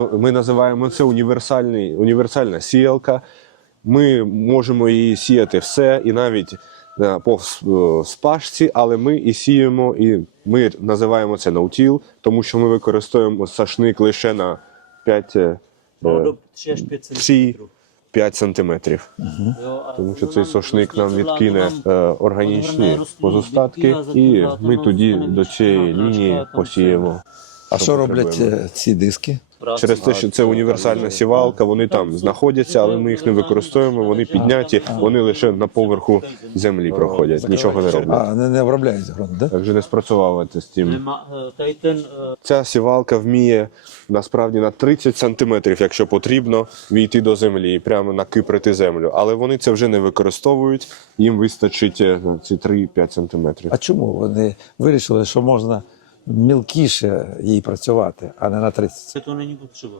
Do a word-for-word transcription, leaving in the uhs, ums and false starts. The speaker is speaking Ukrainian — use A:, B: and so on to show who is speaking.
A: Ми називаємо це універсальний, універсальна сіялка. Ми можемо її сіяти все, і навіть по спашці, але ми і сіємо, і ми називаємо це no-till, тому що ми використовуємо сашник лише на п'ять сантиметрів. Угу. Тому що цей сошник нам відкине е, органічні позостатки, і ми тоді до цієї лінії посіємо.
B: А що роблять ці диски?
A: Через те, що це універсальна сівалка, вони там знаходяться, але ми їх не використовуємо, вони підняті, вони лише на поверху землі проходять, нічого не роблять.
B: А, не, не обробляють ґрунт, так?
A: Так же не спрацював це з тим. Ця сівалка вміє насправді на тридцять сантиметрів, якщо потрібно, війти до землі і прямо накиприти землю. Але вони це вже не використовують, їм вистачить ці три-п'ять сантиметрів.
B: А чому вони вирішили, що можна мілкіше їй працювати, а не на тридцять?